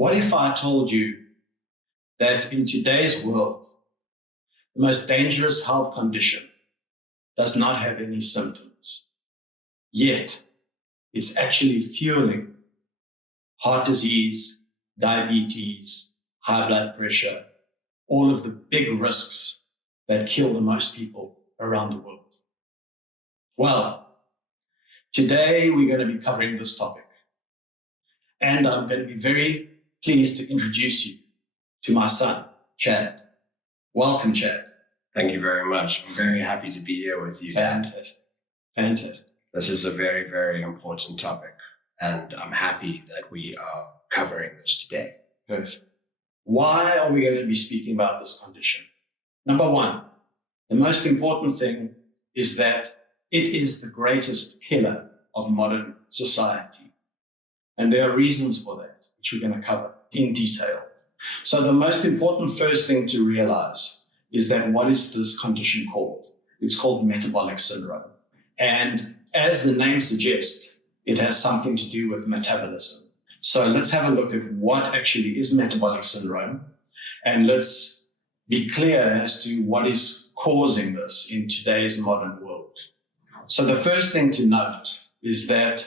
What if I told you that in today's world, the most dangerous health condition does not have any symptoms, yet it's actually fueling heart disease, diabetes, high blood pressure, all of the big risks that kill the most people around the world? Well, today we're going to be covering this topic, and I'm going to be very pleased to introduce you to my son, Chad. Welcome, Chad. Thank you very much. I'm very happy to be here with you, Dad. Fantastic. This is a very, very important topic, and I'm happy that we are covering this today. Perfect. Why are we going to be speaking about this condition? Number one, the most important thing is that it is the greatest killer of modern society. And there are reasons for that, which we're going to cover in detail. So the most important first thing to realize is that what is this condition called? It's called metabolic syndrome. And as the name suggests, it has something to do with metabolism. So let's have a look at what actually is metabolic syndrome, and let's be clear as to what is causing this in today's modern world. So the first thing to note is that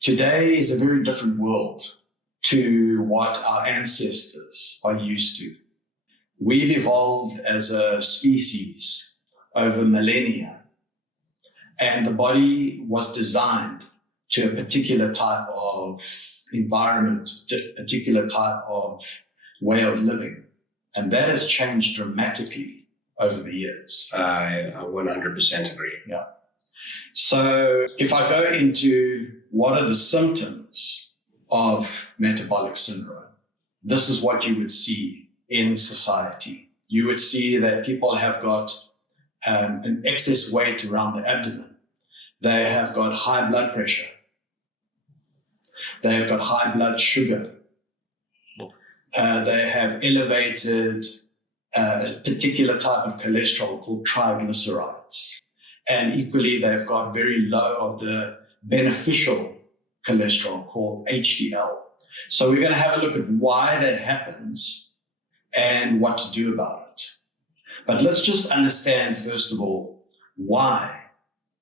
today is a very different world to what our ancestors are used to. We've evolved as a species over millennia, and the body was designed to a particular type of environment, a particular type of way of living. And that has changed dramatically over the years. I 100% agree. Yeah. So if I go into what are the symptoms of metabolic syndrome, this is what you would see in society. You would see that people have got an excess weight around the abdomen. They have got high blood pressure. They've got high blood sugar. They have elevated a particular type of cholesterol called triglycerides. And equally, they've got very low of the beneficial cholesterol called HDL. So we're going to have a look at why that happens and what to do about it. But let's just understand, first of all, why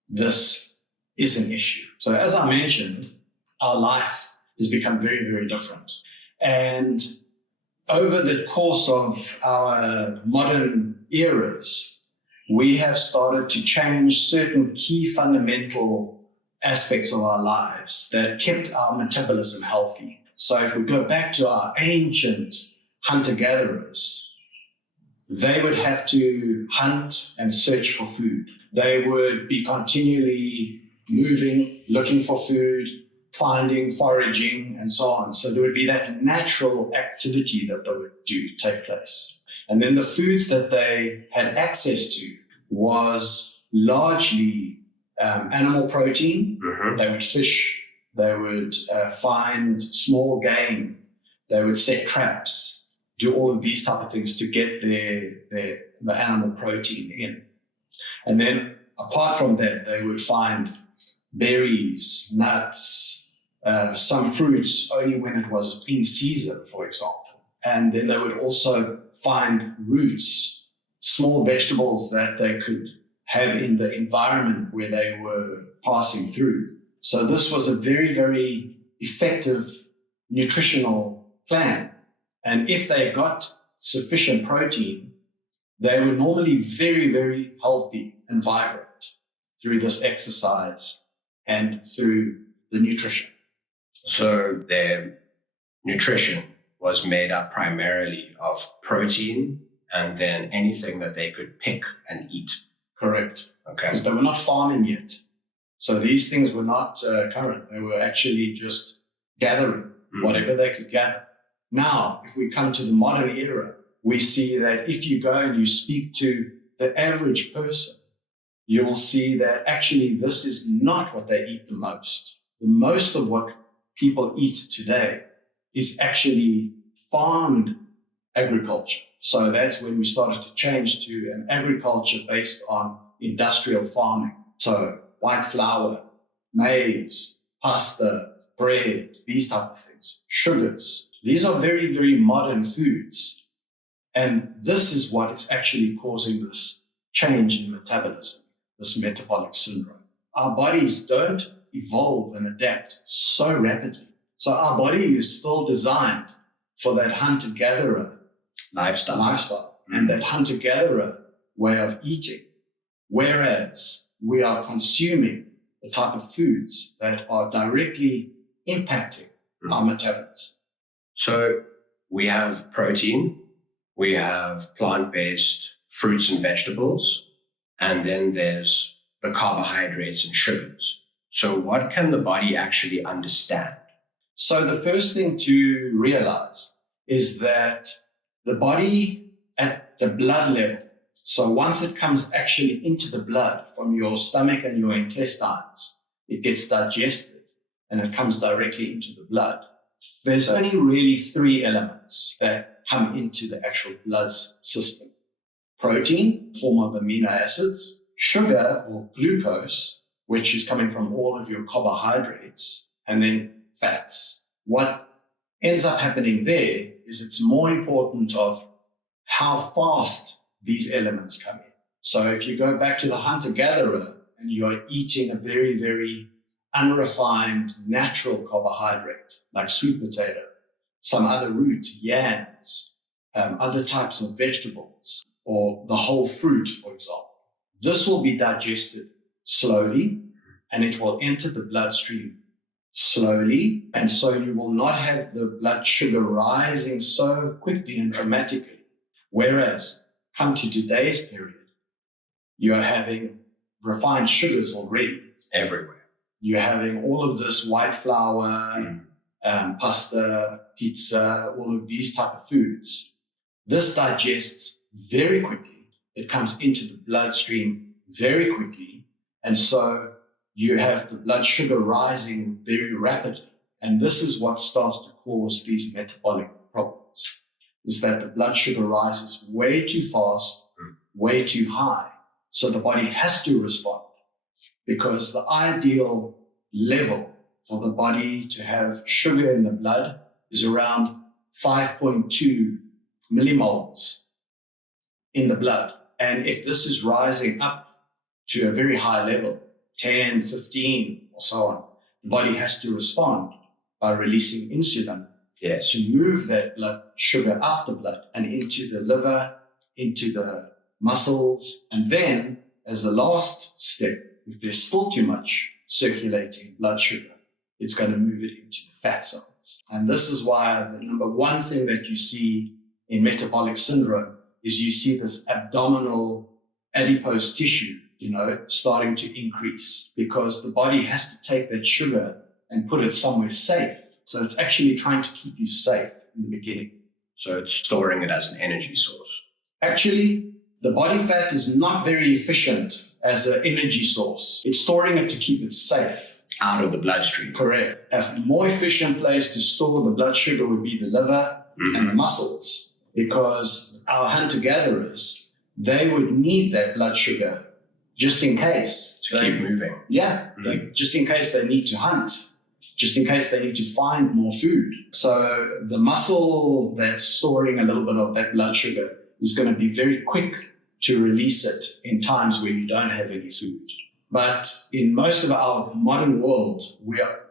this is an issue. So as I mentioned, our life has become very, very different. And over the course of our modern eras, we have started to change certain key fundamental aspects of our lives that kept our metabolism healthy. So if we go back to our ancient hunter-gatherers, they would have to hunt and search for food. They would be continually moving, looking for food, finding, foraging, and so on. So there would be that natural activity that they would do take place. And then the foods that they had access to was largely animal protein. They would fish, they would find small game, they would set traps, do all of these type of things to get the animal protein in. And then apart from that, they would find berries, nuts, some fruits only when it was in season, for example. And then they would also find roots, small vegetables that they could have in the environment where they were passing through. So this was a very, very effective nutritional plan. And if they got sufficient protein, they were normally very, very healthy and vibrant through this exercise and through the nutrition. So their nutrition was made up primarily of protein and then anything that they could pick and eat. Correct. Okay. Because they were not farming yet. So these things were not current. They were actually just gathering whatever they could gather. Now, if we come to the modern era, we see that if you go and you speak to the average person, you will see that actually this is not what they eat the most. The most of what people eat today is actually farmed agriculture. So that's when we started to change to an agriculture based on industrial farming. So white flour, maize, pasta, bread, these type of things, sugars. These are very, very modern foods. And this is what is actually causing this change in metabolism, this metabolic syndrome. Our bodies don't evolve and adapt so rapidly. So our body is still designed for that hunter-gatherer lifestyle and that hunter-gatherer way of eating, whereas we are consuming the type of foods that are directly impacting our metabolism. So we have protein, we have plant-based fruits and vegetables, and then there's the carbohydrates and sugars. So what can the body actually understand? So the first thing to realize is that the body at the blood level, so once it comes actually into the blood from your stomach and your intestines, it gets digested and it comes directly into the blood. There's only really 3 elements that come into the actual blood system. Protein, form of amino acids, sugar or glucose, which is coming from all of your carbohydrates, and then fats. What ends up happening there is it's more important of how fast these elements come in. So if you go back to the hunter-gatherer and you're eating a very, very unrefined natural carbohydrate like sweet potato, some other root, yams, other types of vegetables, or the whole fruit, for example, this will be digested slowly and it will enter the bloodstream slowly, and so you will not have the blood sugar rising so quickly and dramatically. Whereas, come to today's period, you're having refined sugars already. Everywhere. You're having all of this white flour, pasta, pizza, all of these type of foods. This digests very quickly. It comes into the bloodstream very quickly, and so you have the blood sugar rising very rapidly. And this is what starts to cause these metabolic problems, is that the blood sugar rises way too fast, way too high. So the body has to respond, because the ideal level for the body to have sugar in the blood is around 5.2 millimoles in the blood. And if this is rising up to a very high level, 10, 15, or so on, the body has to respond by releasing insulin to move that blood sugar out the blood and into the liver, into the muscles. And then, as the last step, if there's still too much circulating blood sugar, it's going to move it into the fat cells. And this is why the number one thing that you see in metabolic syndrome is you see this abdominal adipose tissue, starting to increase, because the body has to take that sugar and put it somewhere safe. So it's actually trying to keep you safe in the beginning. So it's storing it as an energy source. Actually, the body fat is not very efficient as an energy source. It's storing it to keep it safe. Out of the bloodstream. Correct. A more efficient place to store the blood sugar would be the liver and the muscles, because our hunter-gatherers, they would need that blood sugar just in case. To keep moving. Yeah, just in case they need to hunt, just in case they need to find more food. So the muscle that's storing a little bit of that blood sugar is going to be very quick to release it in times where you don't have any food. But in most of our modern world,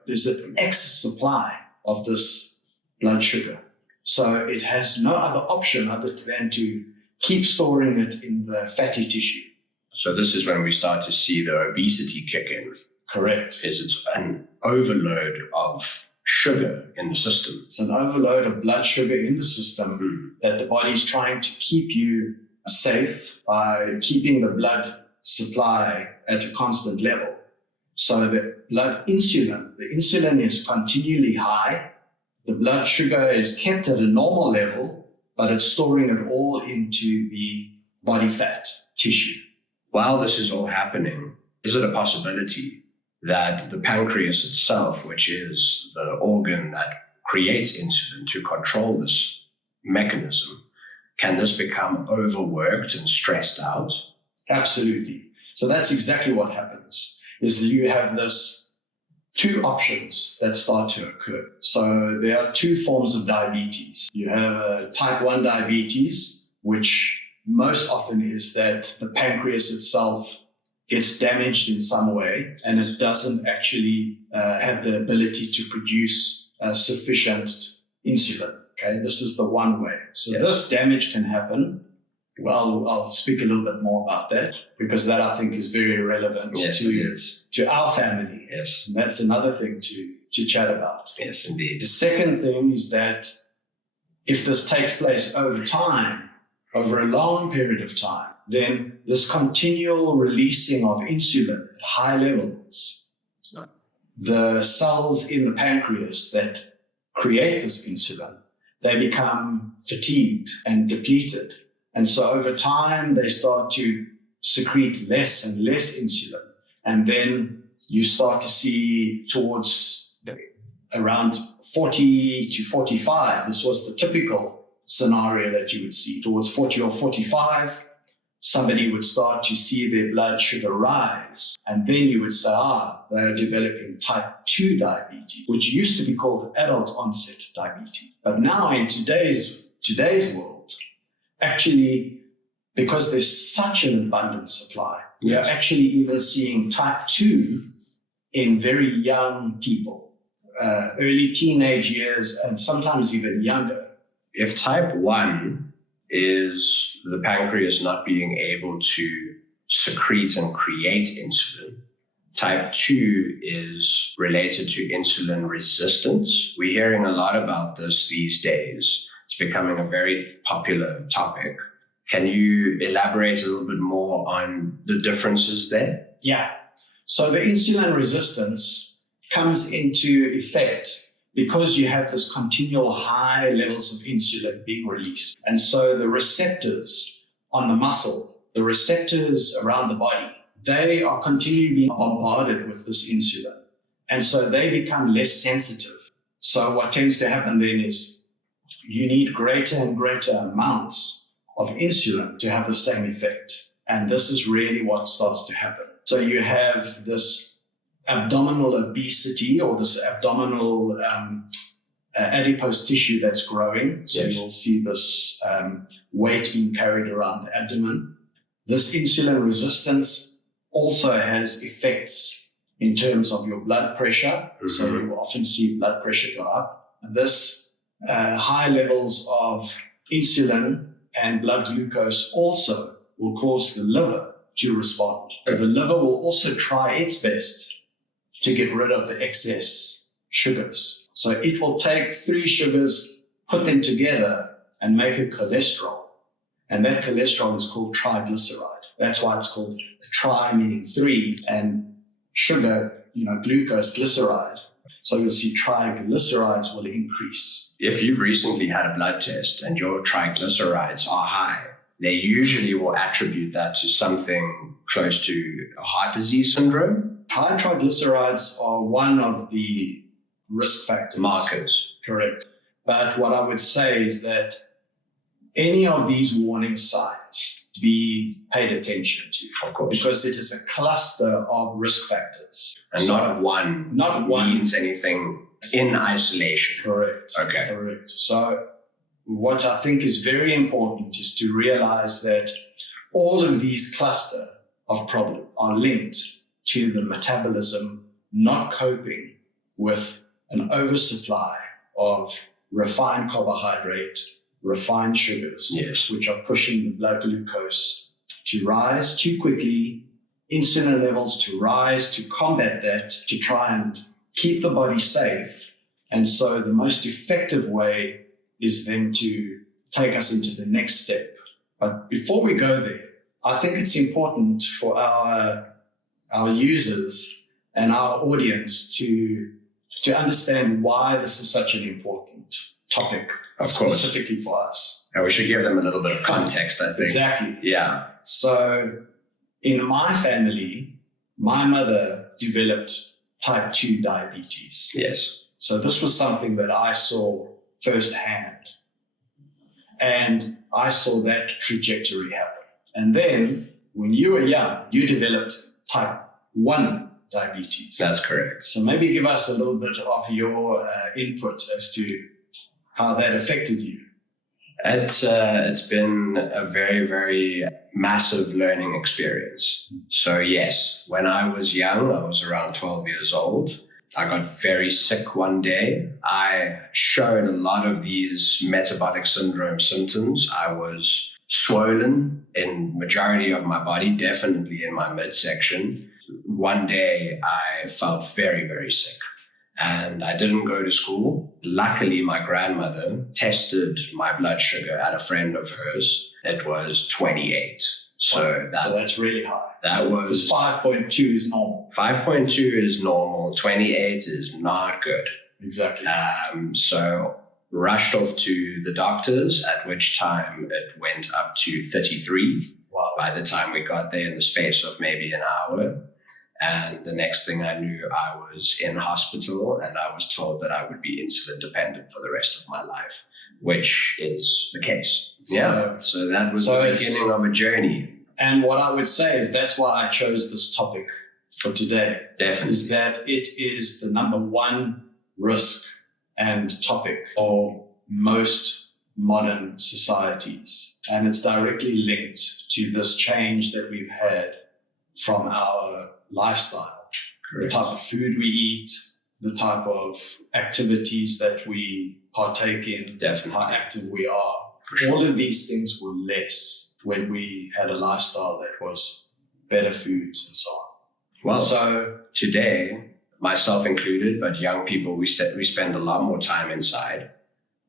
there's an excess supply of this blood sugar. So it has no other option other than to keep storing it in the fatty tissue. So this is when we start to see the obesity kick in. Correct. It's an overload of sugar in the system. It's an overload of blood sugar in the system that the body's trying to keep you safe by keeping the blood supply at a constant level. So the insulin is continually high. The blood sugar is kept at a normal level, but it's storing it all into the body fat tissue. While this is all happening, is it a possibility that the pancreas itself, which is the organ that creates insulin to control this mechanism, can this become overworked and stressed out? Absolutely. So that's exactly what happens, is that you have this two options that start to occur. So there are two forms of diabetes. You have type 1 diabetes, which most often is that the pancreas itself gets damaged in some way and it doesn't actually have the ability to produce sufficient insulin. Okay, this is the one way. So this damage can happen. Well, I'll speak a little bit more about that because that I think is very relevant to our family. Yes. And that's another thing to chat about. Yes, indeed. The second thing is that if this takes place over time, over a long period of time, then this continual releasing of insulin at high levels, the cells in the pancreas that create this insulin, they become fatigued and depleted. And so over time, they start to secrete less and less insulin. And then you start to see towards around 40 to 45, this was the typical scenario that you would see. Towards 40 or 45, somebody would start to see their blood sugar rise. And then you would say, they're developing type 2 diabetes, which used to be called adult onset diabetes. But now in today's world, actually, because there's such an abundant supply, we are actually even seeing type 2 in very young people, early teenage years, and sometimes even younger. If type 1 is the pancreas not being able to secrete and create insulin, type 2 is related to insulin resistance. We're hearing a lot about this these days. It's becoming a very popular topic. Can you elaborate a little bit more on the differences there? Yeah. So the insulin resistance comes into effect because you have this continual high levels of insulin being released. And so the receptors on the muscle, the receptors around the body, they are continually being bombarded with this insulin. And so they become less sensitive. So what tends to happen then is you need greater and greater amounts of insulin to have the same effect. And this is really what starts to happen. So you have this abdominal obesity or this abdominal adipose tissue that's growing. So you'll see this weight being carried around the abdomen. This insulin resistance also has effects in terms of your blood pressure. Mm-hmm. So you will often see blood pressure go up. This high levels of insulin and blood glucose also will cause the liver to respond. So the liver will also try its best to get rid of the excess sugars. So it will take 3 sugars, put them together and make a cholesterol. And that cholesterol is called triglyceride. That's why it's called tri, meaning 3, and sugar, glucose, glyceride. So you'll see triglycerides will increase. If you've recently had a blood test and your triglycerides are high, they usually will attribute that to something close to a heart disease syndrome. High triglycerides are one of the risk factors. Markers. Correct. But what I would say is that any of these warning signs to be paid attention to. Of course. Because it is a cluster of risk factors. And so not one means anything in isolation. Correct. Okay. Correct. So what I think is very important is to realize that all of these cluster of problems are linked to the metabolism not coping with an oversupply of refined carbohydrate, refined sugars, which are pushing the blood glucose to rise too quickly, insulin levels to rise to combat that, to try and keep the body safe. And so the most effective way is then to take us into the next step. But before we go there, I think it's important for our users and our audience to understand why this is such an important topic, specifically for us. And we should give them a little bit of context, I think. Exactly. Yeah. So in my family, my mother developed type 2 diabetes. Yes. So this was something that I saw firsthand. And I saw that trajectory happen. And then when you were young, you developed type 1 diabetes. That's correct. So maybe give us a little bit of your input as to how that affected you. It's been a very, very massive learning experience. So yes, when I was young, I was around 12 years old. I got very sick one day. I showed a lot of these metabolic syndrome symptoms. I was swollen in majority of my body, definitely in my midsection. One day I felt very, very sick and I didn't go to school. Luckily, my grandmother tested my blood sugar at a friend of hers. It was 28. So that's really high. That was 5.2 is normal. 5.2 is normal. 28 is not good. Exactly. So rushed off to the doctors, at which time it went up to 33. Wow. By the time we got there, in the space of maybe an hour. And the next thing I knew, I was in hospital and I was told that I would be insulin dependent for the rest of my life, which is the case. So that was the beginning of a journey. And what I would say is that's why I chose this topic for today. Definitely. Is that it is the number one risk and topic for most modern societies. And it's directly linked to this change that we've had from our lifestyle. Correct. The type of food we eat, the type of activities that we partake in, definitely, how active we are. For sure. All of these things were less when we had a lifestyle that was better foods and so on. Well, so today, myself included, but young people, we spend a lot more time inside.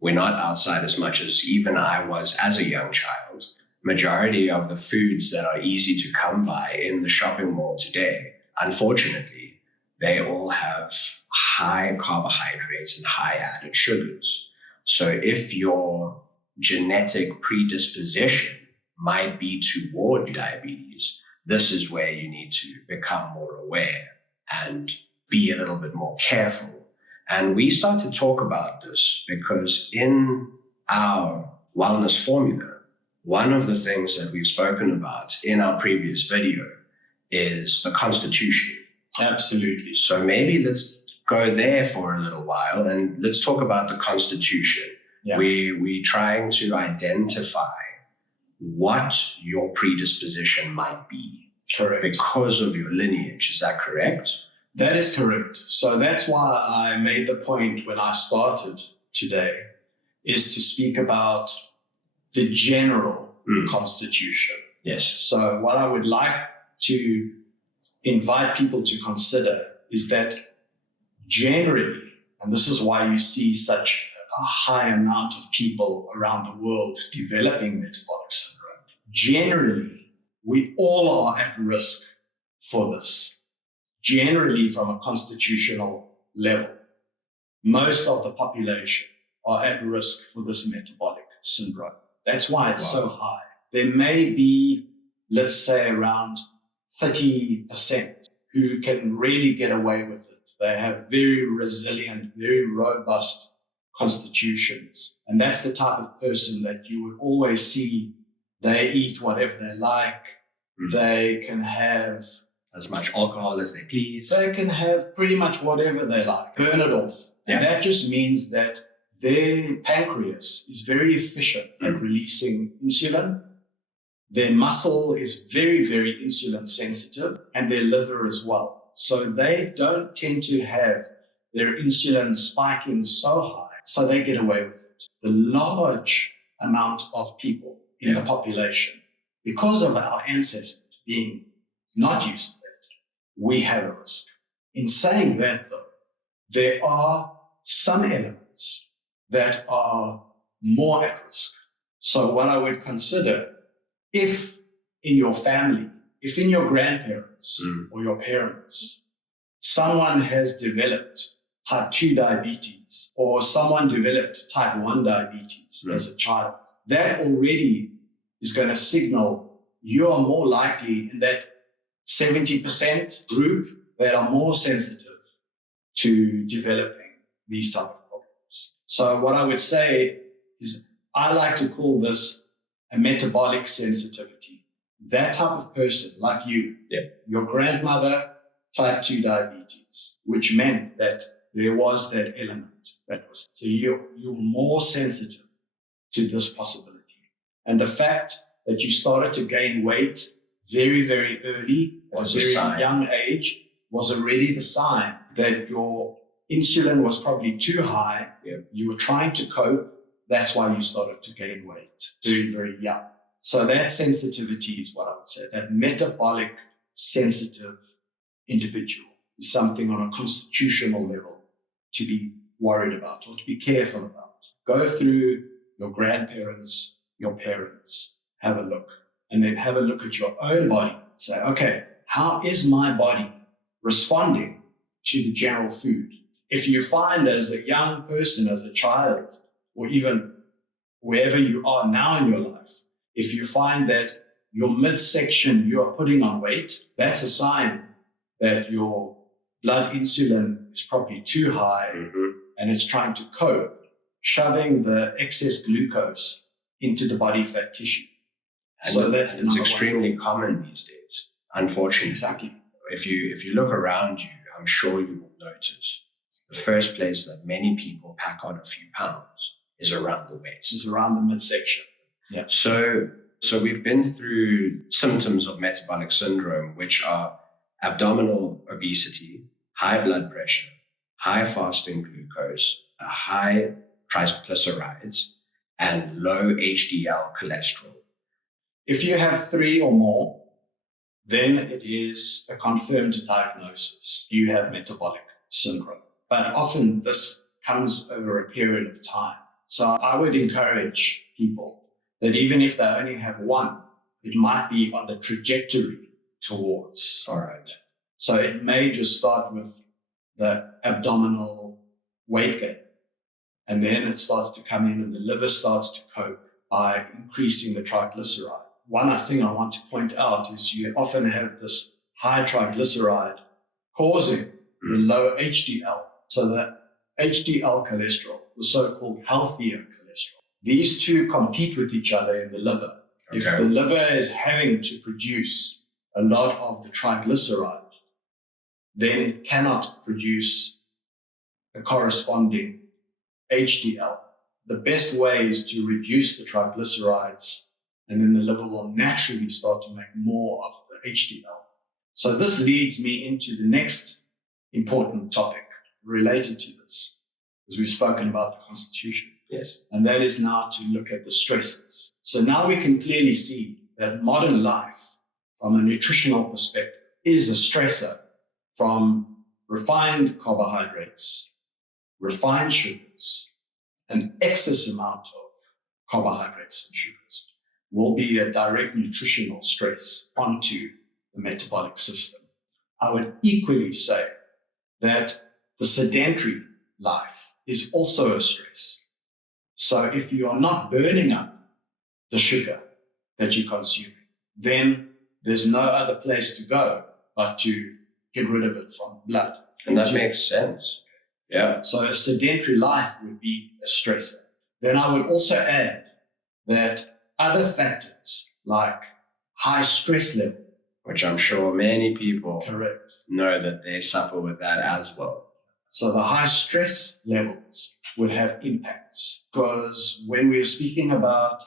We're not outside as much as even I was as a young child. Majority of the foods that are easy to come by in the shopping mall today, unfortunately, they all have high carbohydrates and high added sugars. So if your genetic predisposition might be toward diabetes, this is where you need to become more aware and be a little bit more careful. And we start to talk about this because in our wellness formula, one of the things that we've spoken about in our previous video is the Constitution. Absolutely. So maybe let's go there for a little while and let's talk about the Constitution. Yeah. We're trying to identify what your predisposition might be. Correct. Because of your lineage. Is that correct? That is correct. So that's why I made the point when I started today is to speak about the general Constitution. Yes. So what I would like to invite people to consider is that generally, and this is why you see such a high amount of people around the world developing metabolic syndrome, generally, we all are at risk for this. Generally, from a constitutional level, most of the population are at risk for this metabolic syndrome. That's why it's so high. There may be, let's say, around 30% who can really get away with it. They have very resilient, very robust constitutions. And that's the type of person that you would always see. They eat whatever they like. They can have as much alcohol as they please. They can have pretty much whatever they like. Burn it off. Yeah. And that just means that their pancreas is very efficient at releasing insulin. Their muscle is very, very insulin sensitive, and their liver as well. So they don't tend to have their insulin spiking so high, so they get away with it. The large amount of people in the population, because of our ancestors being not used to it, we have a risk. In saying that, though, there are some elements that are more at risk. So what I would consider, if in your family, if in your grandparents or your parents, someone has developed type 2 diabetes or someone developed type 1 diabetes as a child, that already is going to signal you are more likely in that 70% group that are more sensitive to developing these type of problems. So what I would say is I like to call this a metabolic sensitivity. That type of person, like you, your grandmother type 2 diabetes, which meant that there was that element so you're more sensitive to this possibility. And the fact that you started to gain weight very, very early, at a very young age, was already the sign that your insulin was probably too high. You were trying to cope. That's why you started to gain weight very, very young. So that sensitivity is what I would say. That metabolic sensitive individual is something on a constitutional level to be worried about or to be careful about. Go through your grandparents, your parents, have a look, and then have a look at your own body and say, okay, how is my body responding to the general food? If you find as a young person, as a child, or even wherever you are now in your life, if you find that your midsection you are putting on weight, that's a sign that your blood insulin is probably too high and it's trying to cope, shoving the excess glucose into the body fat tissue. And so it's extremely common these days, unfortunately. Exactly. If you look around you, I'm sure you will notice the first place that many people pack on a few pounds is around the waist. It's around the midsection. Yeah. So we've been through symptoms of metabolic syndrome, which are abdominal obesity, high blood pressure, high fasting glucose, high triglycerides, and low HDL cholesterol. If you have 3 or more, then it is a confirmed diagnosis. You have metabolic syndrome. But often this comes over a period of time. So I would encourage people that even if they only have 1, it might be on the trajectory towards. All right. So it may just start with the abdominal weight gain, and then it starts to come in and the liver starts to cope by increasing the triglyceride. One thing I want to point out is you often have this high triglyceride causing the low HDL. So the HDL cholesterol, the so-called healthier cholesterol, these two compete with each other in the liver. Okay. If the liver is having to produce a lot of the triglyceride, then it cannot produce a corresponding HDL. The best way is to reduce the triglycerides, and then the liver will naturally start to make more of the HDL. So this leads me into the next important topic related to this, as we've spoken about the constitution. Yes. And that is now to look at the stressors. So now we can clearly see that modern life, from a nutritional perspective, is a stressor from refined carbohydrates, refined sugars, an excess amount of carbohydrates and sugars will be a direct nutritional stress onto the metabolic system. I would equally say that the sedentary life is also a stress. So if you are not burning up the sugar that you consume, then there's no other place to go but to get rid of it from blood. And that makes sense. Yeah. So a sedentary life would be a stressor. Then I would also add that other factors like high stress level, which I'm sure many people correct, know that they suffer with that as well. So the high stress levels would have impacts, because when we're speaking about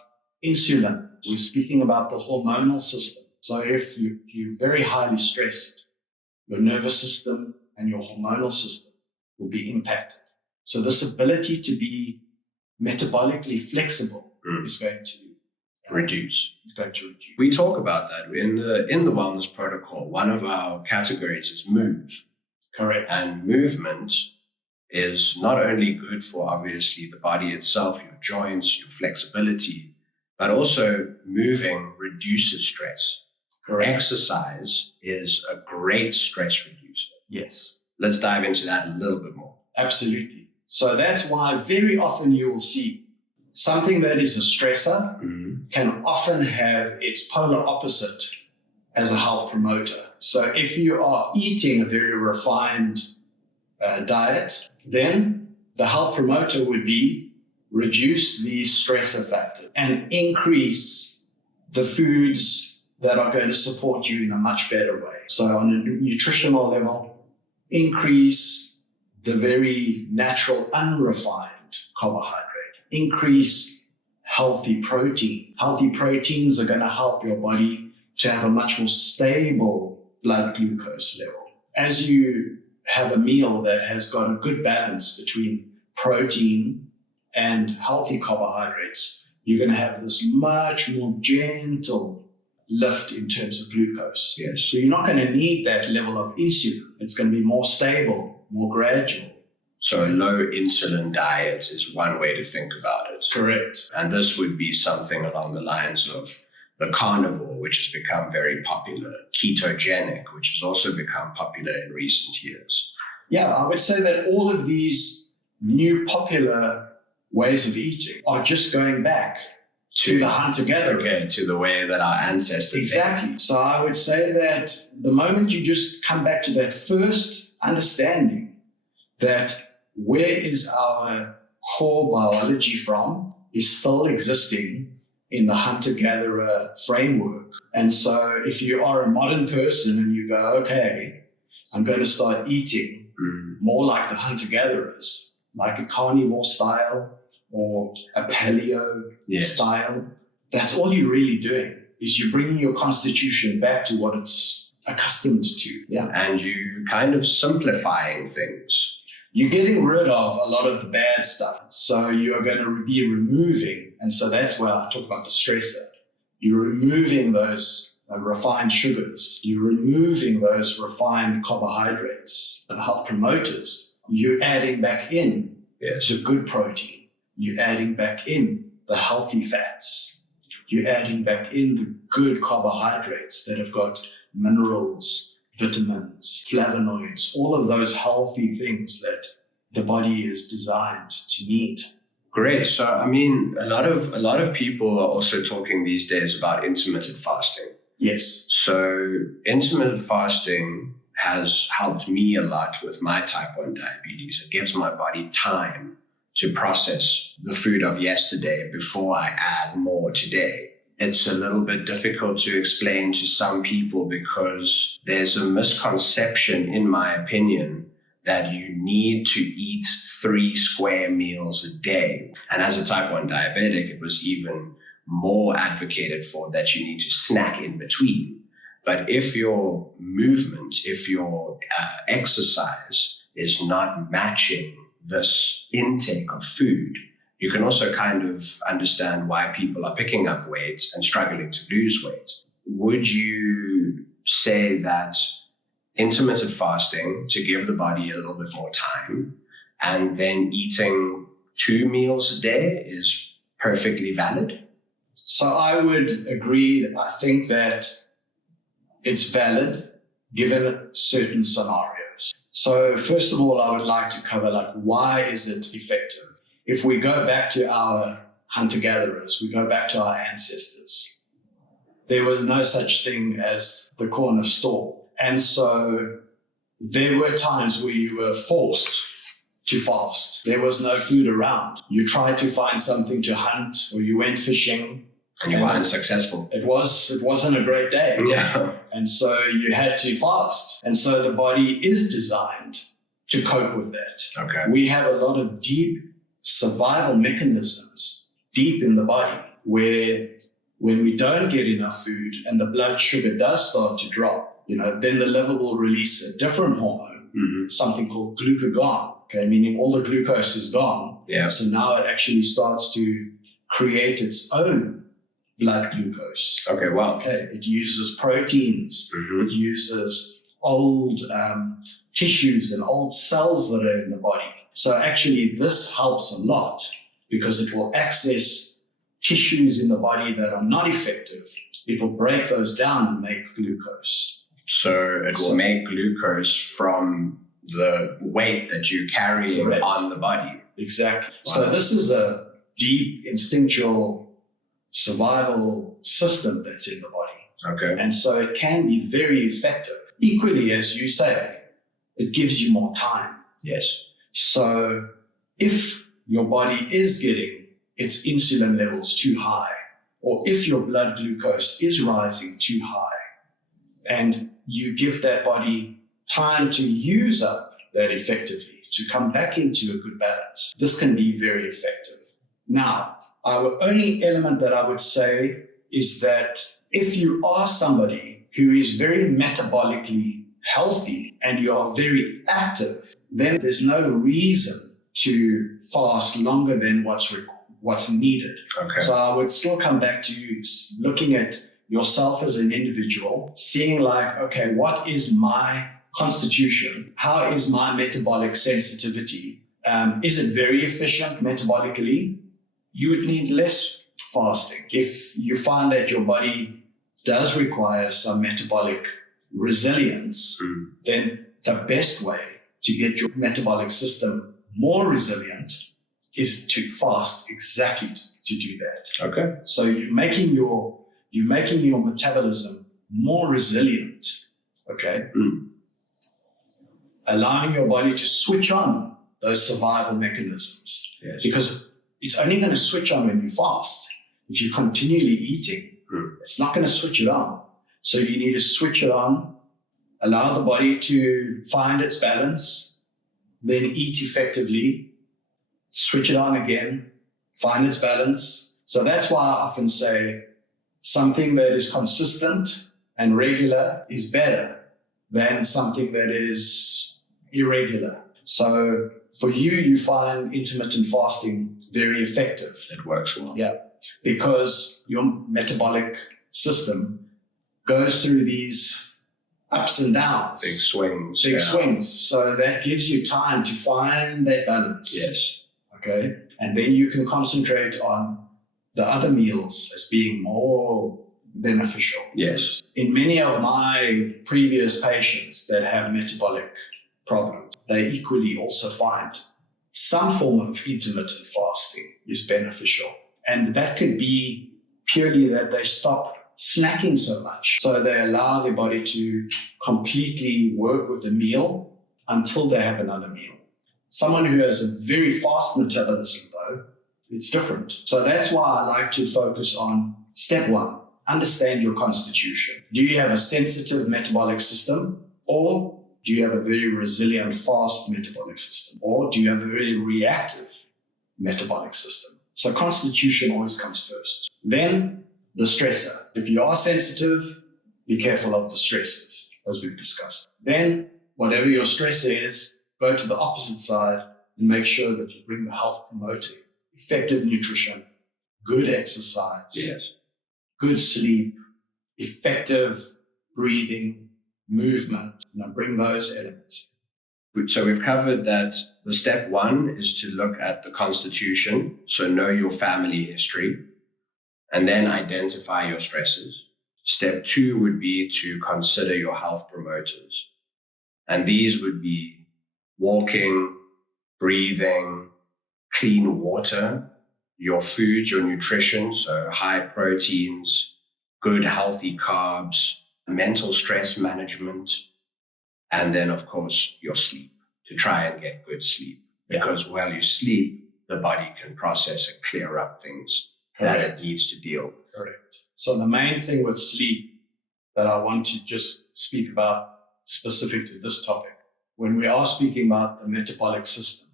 insulin, we're speaking about the hormonal system. So if you're very highly stressed, your nervous system and your hormonal system will be impacted. So this ability to be metabolically flexible is going to reduce. It's going to reduce. We talk about that in the wellness protocol. One of our categories is move. Correct. And movement is not only good for obviously the body itself, your joints, your flexibility, but also moving reduces stress. Correct. Exercise is a great stress reducer. Yes. Let's dive into that a little bit more. Absolutely. So that's why very often you will see something that is a stressor can often have its polar opposite as a health promoter. So if you are eating a very refined diet, then the health promoter would be reduce these stressor factors and increase the foods that are going to support you in a much better way. So on a nutritional level, increase the very natural, unrefined carbohydrate. Increase healthy protein. Healthy proteins are going to help your body to have a much more stable blood glucose level. As you have a meal that has got a good balance between protein and healthy carbohydrates, you're going to have this much more gentle lift in terms of glucose. Yes. So you're not going to need that level of insulin. It's going to be more stable, more gradual. So a low insulin diet is one way to think about it. Correct. And this would be something along the lines of the carnivore, which has become very popular, ketogenic, which has also become popular in recent years. Yeah, I would say that all of these new popular ways of eating are just going back to the hunter-gatherer. Okay, to the way that our ancestors Exactly. So I would say that the moment you just come back to that first understanding that where is our core biology from is still existing in the hunter-gatherer framework. And so if you are a modern person and you go, okay, I'm going to start eating more like the hunter-gatherers, like a carnivore style or a paleo style, that's all you're really doing is you're bringing your constitution back to what it's accustomed to. Yeah. And you kind of simplifying things. You're getting rid of a lot of the bad stuff. So you're going to be removing, and so that's where I talk about the stressor. You're removing those refined sugars. You're removing those refined carbohydrates, the health promoters. You're adding back in the good protein. You're adding back in the healthy fats. You're adding back in the good carbohydrates that have got minerals, vitamins, flavonoids, all of those healthy things that the body is designed to need. Great. So, I mean, a lot of people are also talking these days about intermittent fasting. Yes. So, intermittent fasting has helped me a lot with my type 1 diabetes. It gives my body time to process the food of yesterday before I add more today. It's a little bit difficult to explain to some people because there's a misconception, in my opinion, that you need to eat 3 square meals a day. And as a type 1 diabetic, it was even more advocated for that you need to snack in between. But if your movement, if your exercise is not matching this intake of food, you can also kind of understand why people are picking up weight and struggling to lose weight. Would you say that intermittent fasting to give the body a little bit more time and then eating 2 meals a day is perfectly valid? So I would agree. I think that it's valid given certain scenarios. So first of all, I would like to cover why is it effective? If we go back to our hunter-gatherers, we go back to our ancestors, there was no such thing as the corner store. And so there were times where you were forced to fast. There was no food around. You tried to find something to hunt or you went fishing. And you were unsuccessful. It wasn't a great day. Yeah. And so you had to fast. And so the body is designed to cope with that. Okay. We have a lot of deep survival mechanisms deep in the body where when we don't get enough food and the blood sugar does start to drop, then the liver will release a different hormone, something called glucagon, meaning all the glucose is gone. Yeah. So now it actually starts to create its own blood glucose. Okay, wow. Okay, it uses proteins, it uses old tissues and old cells that are in the body. So actually this helps a lot because it will access tissues in the body that are not effective. It will break those down and make glucose. So it will make glucose from the weight that you carry on the body. Exactly. Wow. So this is a deep instinctual survival system that's in the body. Okay. And so it can be very effective. Equally, as you say, it gives you more time. Yes. So if your body is getting its insulin levels too high, or if your blood glucose is rising too high, and you give that body time to use up that effectively, to come back into a good balance, this can be very effective. Now, our only element that I would say is that if you are somebody who is very metabolically healthy and you are very active, then there's no reason to fast longer than what's needed. Okay. So I would still come back to looking at yourself as an individual, seeing like, okay, what is my constitution? How is my metabolic sensitivity? Is it very efficient metabolically? You would need less fasting. If you find that your body does require some metabolic resilience, then the best way to get your metabolic system more resilient is to fast exactly to do that. Okay. So you're making your metabolism more resilient, okay? Allowing your body to switch on those survival mechanisms. Yes. Because it's only going to switch on when you fast. If you're continually eating, it's not going to switch it on. So you need to switch it on, allow the body to find its balance, then eat effectively, switch it on again, find its balance. So that's why I often say something that is consistent and regular is better than something that is irregular. So for you, you find intermittent fasting very effective. It works well. Yeah, because your metabolic system goes through these ups and downs. Big swings. Big swings. So that gives you time to find that balance. Yes. Okay. And then you can concentrate on the other meals as being more beneficial. Yes. In many of my previous patients that have metabolic problems, they equally also find some form of intermittent fasting is beneficial. And that could be purely that they stop snacking so much. So they allow their body to completely work with the meal until they have another meal. Someone who has a very fast metabolism, though, it's different. So that's why I like to focus on step one, understand your constitution. Do you have a sensitive metabolic system, or do you have a very resilient, fast metabolic system, or do you have a very reactive metabolic system? So constitution always comes first. Then the stressor. If you are sensitive, be careful of the stressors, as we've discussed. Then whatever your stressor is, go to the opposite side and make sure that you bring the health promoting, effective nutrition, good exercise, yes, good sleep, effective breathing, movement, bring those elements. So we've covered that the step one is to look at the constitution, so know your family history, and then identify your stressors. Step two would be to consider your health promoters. And these would be walking, breathing, clean water, your food, your nutrition, so high proteins, good healthy carbs, mental stress management, and then, of course, your sleep, to try and get good sleep. Because while you sleep, the body can process and clear up things that it needs to deal with. Correct. So the main thing with sleep that I want to just speak about specific to this topic, when we are speaking about the metabolic system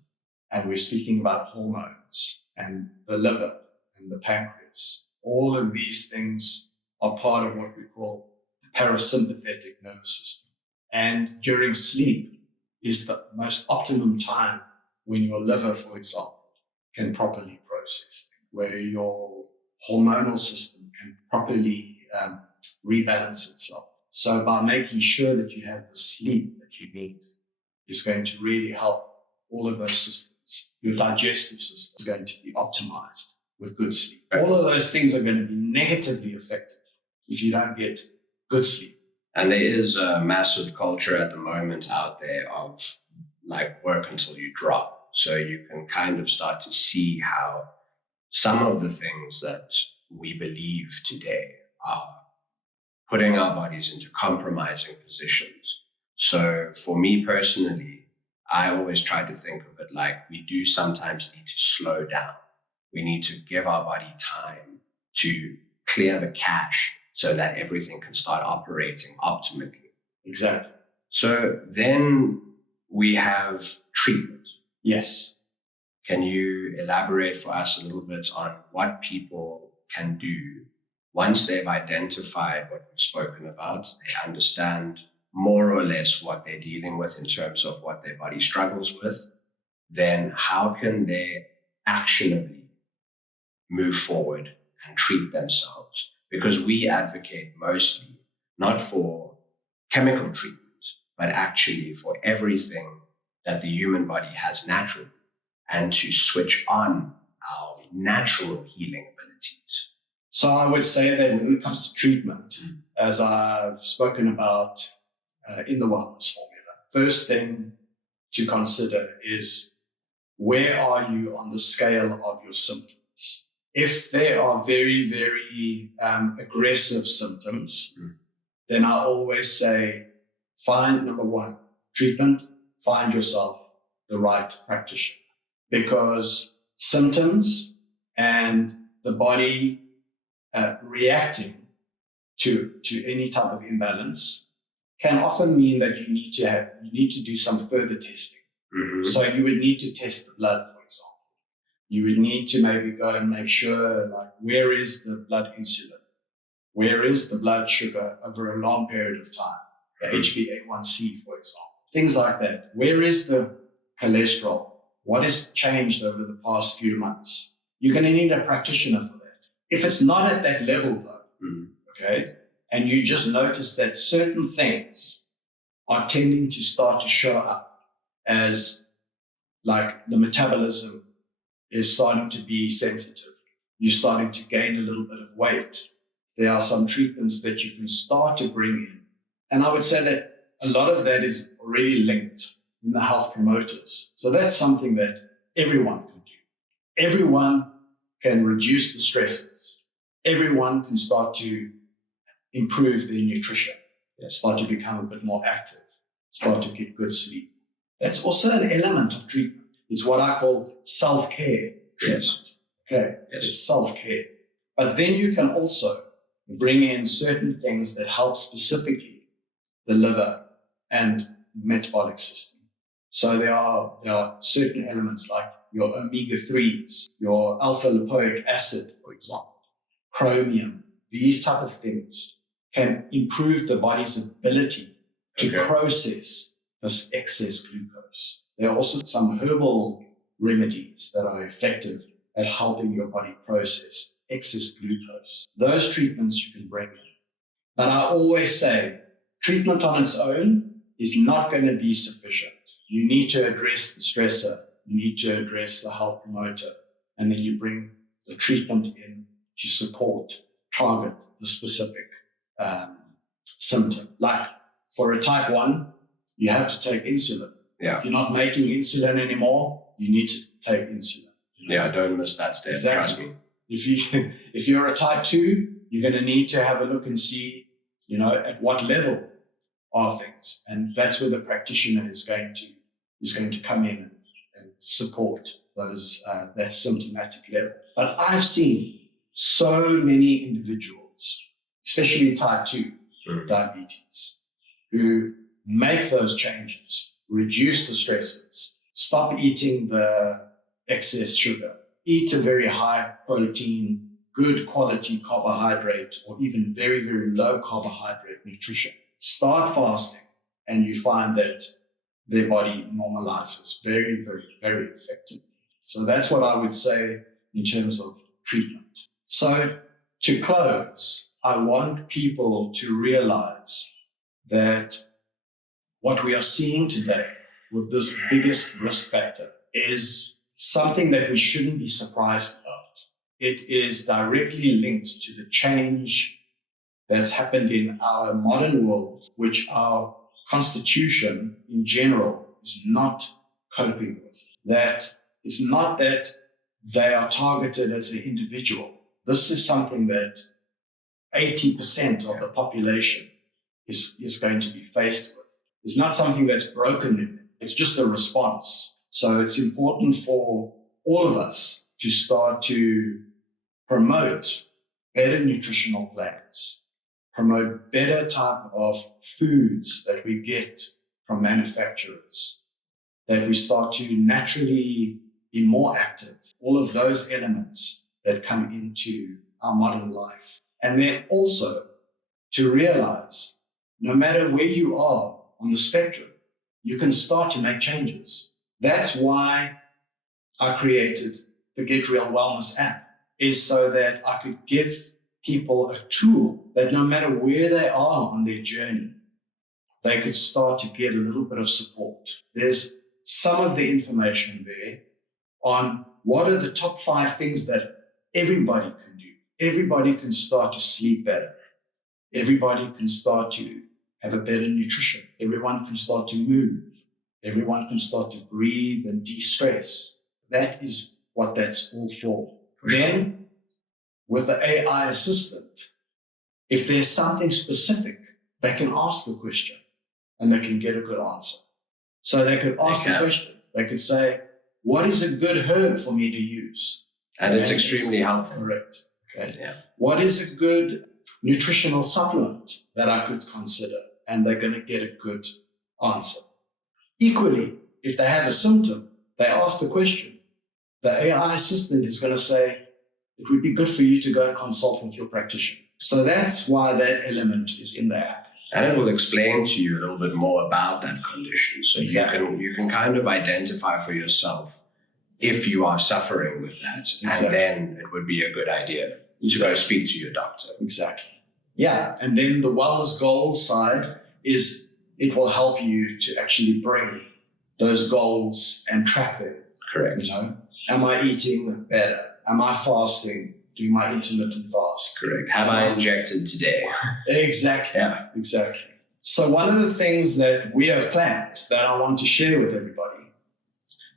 and we're speaking about hormones and the liver and the pancreas, all of these things are part of what we call the parasympathetic nervous system. And during sleep is the most optimum time when your liver, for example, can properly process, where your hormonal system can properly rebalance itself. So by making sure that you have the sleep that you need is going to really help all of those systems. Your digestive system is going to be optimized with good sleep. All of those things are going to be negatively affected if you don't get good sleep. And there is a massive culture at the moment out there of like work until you drop. So you can kind of start to see how some of the things that we believe today are putting our bodies into compromising positions. So for me personally, I always try to think of it like we do sometimes need to slow down. We need to give our body time to clear the cache so that everything can start operating optimally. Exactly. So then we have treatment. Yes. Can you elaborate for us a little bit on what people can do once they've identified what we've spoken about, they understand more or less what they're dealing with in terms of what their body struggles with, then how can they actionably move forward and treat themselves? Because we advocate mostly not for chemical treatment, but actually for everything that the human body has naturally, and to switch on our natural healing abilities. So I would say that when it comes to treatment, as I've spoken about in the wellness formula, first thing to consider is, where are you on the scale of your symptoms? If they are very, very aggressive symptoms, then I always say, find, number one, treatment, find yourself the right practitioner. Because symptoms and the body reacting to any type of imbalance can often mean that you need to do some further testing. Mm-hmm. So you would need to test the blood, for example. You would need to maybe go and make sure, like, where is the blood insulin? Where is the blood sugar over a long period of time? The HbA1c, for example. Things like that. Where is the cholesterol? What has changed over the past few months? You're going to need a practitioner for that. If it's not at that level, though, okay, and you just notice that certain things are tending to start to show up, as like the metabolism is starting to be sensitive, you're starting to gain a little bit of weight, there are some treatments that you can start to bring in. And I would say that a lot of that is already linked in the health promoters. So that's something that everyone can do. Everyone can reduce the stresses. Everyone can start to improve their nutrition, start to become a bit more active, start to get good sleep. That's also an element of treatment. It's what I call self-care treatment. Yes. Okay, yes. It's self-care. But then you can also bring in certain things that help specifically the liver and metabolic system. So there are certain elements like your omega-3s, your alpha-lipoic acid, for example, chromium. These type of things can improve the body's ability to process this excess glucose. There are also some herbal remedies that are effective at helping your body process excess glucose. Those treatments you can bring in. But I always say, treatment on its own is not going to be sufficient. You need to address the stressor, you need to address the health promoter, and then you bring the treatment in to support, target the specific symptom. Like for a type 1, you have to take insulin. Yeah. You're not making insulin anymore, you need to take insulin. Yeah, don't miss that step. Exactly. If you're a type 2, you're going to need to have a look and see, at what level are things, and that's where the practitioner is going to come in and support those that symptomatic level. But I've seen so many individuals, especially type 2 diabetes, who make those changes, reduce the stresses, stop eating the excess sugar, eat a very high protein, good quality carbohydrate, or even very, very low carbohydrate nutrition. Start fasting, and you find that their body normalizes very, very, very effectively. So that's what I would say in terms of treatment. So to close, I want people to realize that what we are seeing today with this biggest risk factor is something that we shouldn't be surprised about. It is directly linked to the change that's happened in our modern world, which our constitution in general is not coping with. That it's not that they are targeted as an individual. This is something that 80% of the population is going to be faced with. It's not something that's broken in. It's just a response. So it's important for all of us to start to promote better nutritional plans, promote better type of foods that we get from manufacturers, that we start to naturally be more active, all of those elements that come into our modern life. And then also to realize no matter where you are on the spectrum, you can start to make changes. That's why I created the Get Real Wellness app, is so that I could give people a tool that no matter where they are on their journey, they could start to get a little bit of support. There's some of the information there on what are the top 5 things that everybody can do. Everybody can start to sleep better. Everybody can start to have a better nutrition. Everyone can start to move. Everyone can start to breathe and de-stress. That is what that's all for. Then, with the AI assistant, if there's something specific, they can ask the question and they can get a good answer. So they could ask the question. They could say, what is a good herb for me to use? And it's extremely helpful. Correct. Okay. Yeah. What is a good nutritional supplement that I could consider? And they're going to get a good answer. Equally, if they have a symptom, they ask the question. The AI assistant is going to say, it would be good for you to go and consult with your practitioner. So that's why that element is in the app. And it will explain to you a little bit more about that condition. So Exactly. you can kind of identify for yourself if you are suffering with that. Exactly. And then it would be a good idea to go speak to your doctor. Exactly. Yeah. And then the wellness goals side is it will help you to actually bring those goals and track them. Correct. You know, am I eating better? Am I fasting? Doing my intermittent fast? Correct. Have I injected today? Exactly. Yeah, exactly. So one of the things that we have planned that I want to share with everybody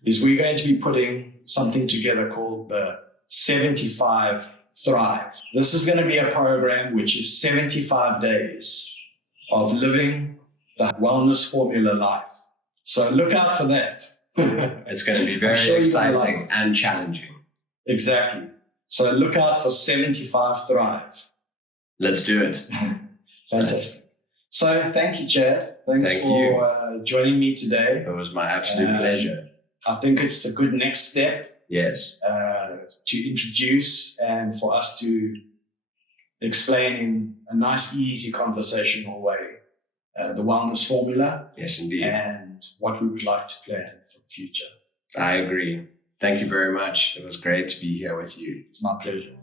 is we're going to be putting something together called the 75 Thrive. This is going to be a program which is 75 days of living the wellness formula life. So look out for that. It's going to be very exciting and challenging. Exactly. So look out for 75 Thrive. Let's do it. Fantastic. So thank you, Chad. Thanks for joining me today. It was my absolute pleasure. I think it's a good next step. Yes. To introduce and for us to explain in a nice, easy conversational way the wellness formula. Yes, indeed. And what we would like to plan for the future. I agree. Thank you very much. It was great to be here with you. It's my pleasure.